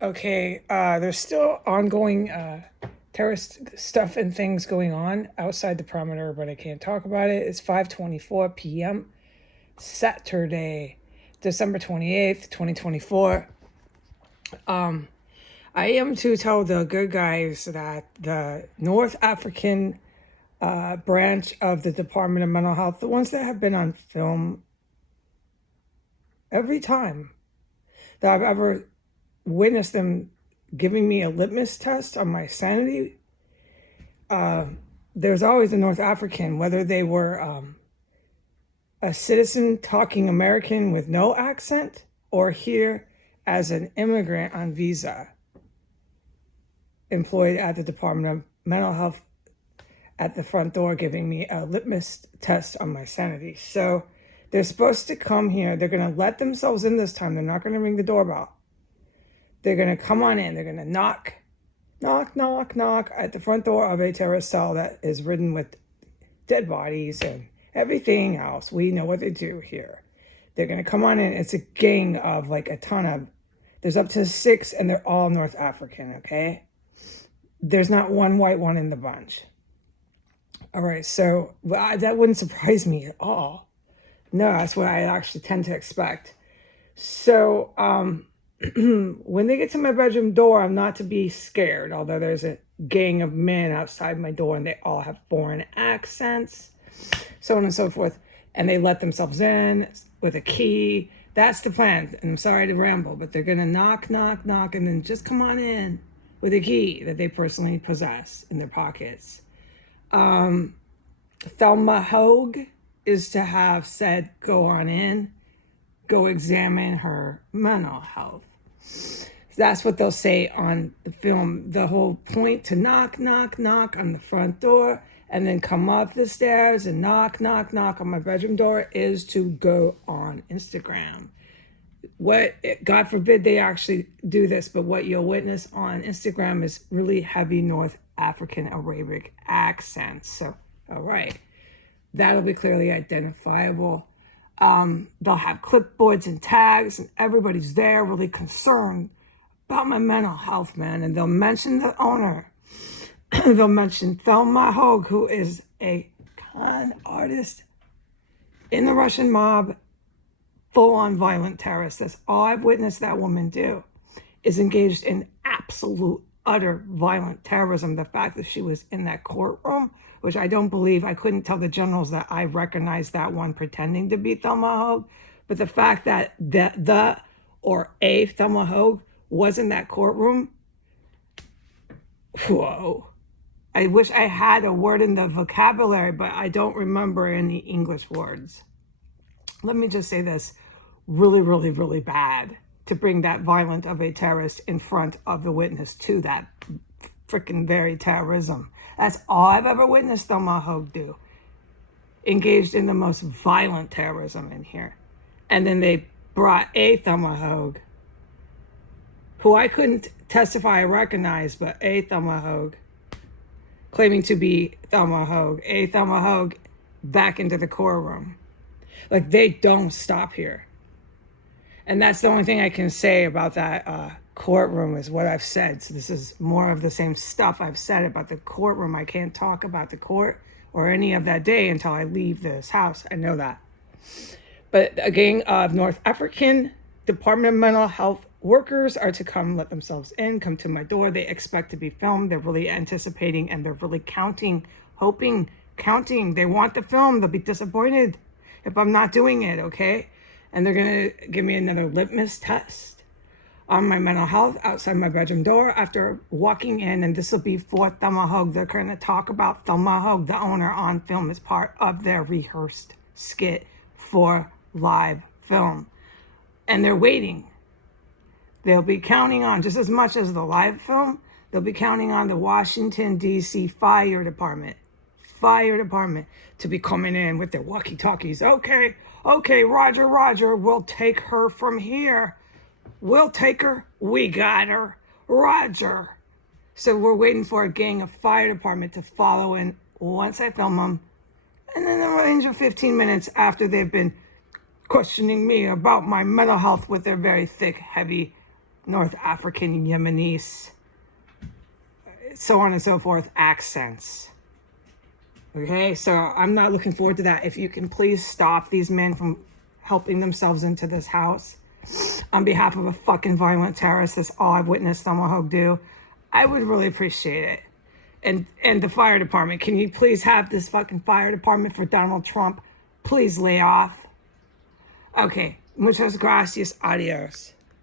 Okay, there's still ongoing terrorist stuff and things going on outside the perimeter, but I can't talk about it. It's 5:24 p.m. Saturday, December 28th, 2024. I am to tell the good guys that the North African branch of the Department of Mental Health, the ones that have been on film every time that I've ever witnessed them giving me a litmus test on my sanity, there's always a North African, whether they were a citizen talking American with no accent or here as an immigrant on visa, employed at the Department of Mental Health at the front door giving me a litmus test on my sanity. So they're supposed to come here. They're going to let themselves in this time. They're not going to ring the doorbell. They're going to come on in. They're going to knock at the front door of a terrorist cell that is ridden with dead bodies and everything else. We know what they do here. They're going to come on in. It's a gang of like a ton of, there's up to 6 and they're all North African, okay? There's not one white one in the bunch. All right, so that wouldn't surprise me at all. No, that's what I actually tend to expect. So when they get to my bedroom door, I'm not to be scared, although there's a gang of men outside my door and they all have foreign accents, so on and so forth. And they let themselves in with a key. That's the plan. And I'm sorry to ramble, but they're going to knock, and then just come on in with a key that they personally possess in their pockets. Thelma Houge is to have said, go on in, go examine her mental health. That's what they'll say on the film. The whole point to knock on the front door and then come up the stairs and knock on my bedroom door is to go on Instagram. God forbid they actually do this, but what you'll witness on Instagram is really heavy North African Arabic accents. So, all right, that'll be clearly identifiable. They'll have clipboards and tags, and everybody's there really concerned about my mental health, man. And they'll mention the owner. They'll mention Thelma Houge, who is a con artist in the Russian mob, full-on violent terrorist. That's all I've witnessed that woman do, is engaged in absolute, utter violent terrorism. The fact that she was in that courtroom, which I don't believe, I couldn't tell the generals that I recognized that one pretending to be Thelma Houge, but the fact that a Thelma Houge was in that courtroom, whoa. I wish I had a word in the vocabulary, but I don't remember any English words. Let me just say this, really bad to bring that violent of a terrorist in front of the witness to that freaking very terrorism. That's all I've ever witnessed Thelma Houge do. Engaged in the most violent terrorism in here. And then they brought a Thelma Houge, who I couldn't testify I recognized, but a Thelma Houge, claiming to be Thelma Houge, a Thelma Houge, back into the courtroom. Like, they don't stop here. And that's the only thing I can say about that courtroom is what I've said. So this is more of the same stuff I've said about the courtroom. I can't talk about the court or any of that day until I leave this house. I know that. But a gang of North African Department of Mental Health workers are to come let themselves in, come to my door. They expect to be filmed. They're really anticipating and they're really counting. They want the film. They'll be disappointed if I'm not doing it, okay? And they're going to give me another litmus test on my mental health outside my bedroom door after walking in. And this will be for Thelma Houge. They're going to talk about Thelma Houge, the owner, on film as part of their rehearsed skit for live film. And they're waiting. They'll be counting on, just as much as the live film, they'll be counting on the Washington, D.C. Fire Department to be coming in with their walkie-talkies. Okay, Roger, we'll take her from here. We'll take her. We got her. Roger. So we're waiting for a gang of fire department to follow in once I film them. And then in the range of 15 minutes after they've been questioning me about my mental health with their very thick, heavy North African, Yemenis, so on and so forth accents. Okay, so I'm not looking forward to that. If you can please stop these men from helping themselves into this house on behalf of a fucking violent terrorist, that's all I've witnessed Thelma Houge do, I would really appreciate it. And the fire department, can you please have this fucking fire department for Donald Trump please lay off? Okay, muchas gracias, adios.